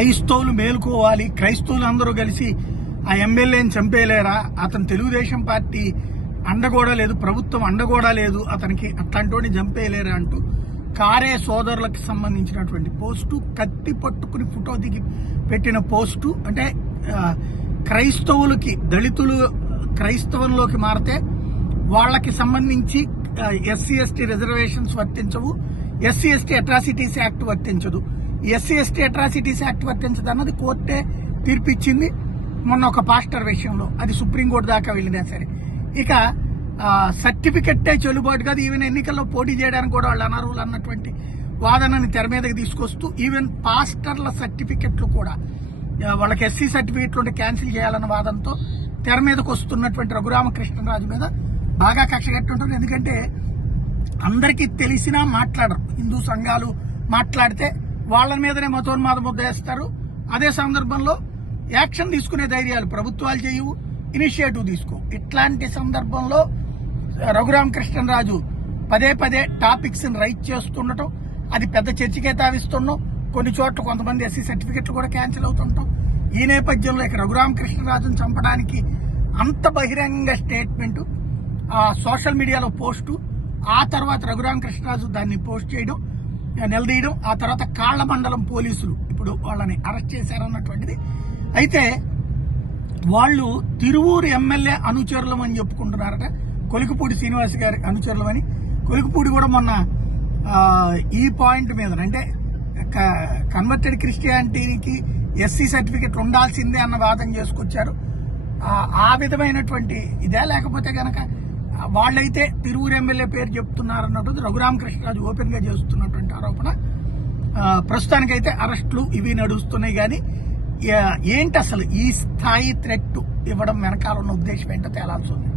క్రైస్తవులు మేలుకోవాలి, క్రైస్తవులు అందరూ కలిసి ఆ ఎమ్మెల్యేని చంపేయలేరా, అతను తెలుగుదేశం పార్టీ అండగోడా లేదు, ప్రభుత్వం అండగోడా లేదు అతనికి, అట్లాంటి చంపేయలేరా అంటూ కారే సోదరులకు సంబంధించినటువంటి పోస్టు, కత్తి పట్టుకుని ఫోటో దిగి పెట్టిన పోస్టు. అంటే క్రైస్తవులకి, దళితులు క్రైస్తవంలోకి మారితే వాళ్ళకి సంబంధించి ఎస్సీ ఎస్టీ రిజర్వేషన్స్ వర్తించవు, ఎస్సీ ఎస్టీ అట్రాసిటీస్ యాక్ట్ వర్తించదు. ఎస్సీ ఎస్టీ అట్రాసిటీస్ యాక్ట్ వర్తించదు అన్నది కోర్టే తీర్పిచ్చింది మొన్న ఒక పాస్టర్ విషయంలో. అది సుప్రీంకోర్టు దాకా వెళ్ళినా సరే. ఇక సర్టిఫికెట్టే చెల్లుబాటు కాదు, ఈవెన్ ఎన్నికల్లో పోటీ చేయడానికి కూడా వాళ్ళు అనర్హులు అన్నటువంటి వాదనని తెర మీదకి తీసుకొస్తూ ఈవెన్ పాస్టర్ల సర్టిఫికెట్లు కూడా వాళ్ళకి ఎస్సీ సర్టిఫికెట్లు ఉంటే క్యాన్సిల్ చేయాలన్న వాదనతో తెర మీదకి వస్తున్నటువంటి రఘురామకృష్ణరాజు మీద బాగా కక్ష కట్టుంటారు. ఎందుకంటే అందరికీ తెలిసినా మాట్లాడరు. హిందూ సంఘాలు మాట్లాడితే వాళ్ళ మీదనే మతోన్మాద ముద్ద వేస్తారు. అదే సందర్భంలో యాక్షన్ తీసుకునే ధైర్యాలు ప్రభుత్వాలు చేయవు, ఇనిషియేటివ్ తీసుకో. ఇట్లాంటి సందర్భంలో రఘురామకృష్ణరాజు పదే పదే టాపిక్స్ రైట్ చేస్తుండటం, అది పెద్ద చర్చకే తావిస్తున్నాం. కొన్ని చోట్ల కొంతమంది ఎస్సీ సర్టిఫికెట్లు కూడా క్యాన్సిల్ అవుతుంటాం. ఈ నేపథ్యంలో ఇక రఘురామకృష్ణరాజును చంపడానికి అంత బహిరంగ స్టేట్మెంట్, సోషల్ మీడియాలో పోస్టు, ఆ తర్వాత రఘురామకృష్ణరాజు దాన్ని పోస్ట్ చేయడం, నిలదీయడం, ఆ తర్వాత కాళ్ల మండలం పోలీసులు ఇప్పుడు వాళ్ళని అరెస్ట్ చేశారన్నటువంటిది. అయితే వాళ్ళు తిరువూరు ఎమ్మెల్యే అనుచరులం అని చెప్పుకుంటున్నారట, కొలికిపూడి శ్రీనివాస్ గారి అనుచరులమని. కొలికిపూడి కూడా మొన్న ఈ పాయింట్ మీద, అంటే కన్వర్టెడ్ క్రిస్టియానిటీకి ఎస్సీ సర్టిఫికెట్ ఉండాల్సిందే అన్న వాదన చేసుకొచ్చారు. ఆ విధమైనటువంటి ఇదే, లేకపోతే గనక వాళ్ళైతే తిరువూరు ఎమ్మెల్యే పేరు చెప్తున్నారన్నట్టు రఘురామకృష్ణరాజు ఓపెన్ గా చేస్తున్నటువంటి ఆరోపణ. ప్రస్తుతానికైతే అరెస్టులు ఇవి నడుస్తున్నాయి. కానీ ఏంటి అసలు ఈ స్థాయి థ్రెట్ ఇవ్వడం వెనకాల ఉన్న ఉద్దేశం ఏంటో తేలాల్సి ఉంది.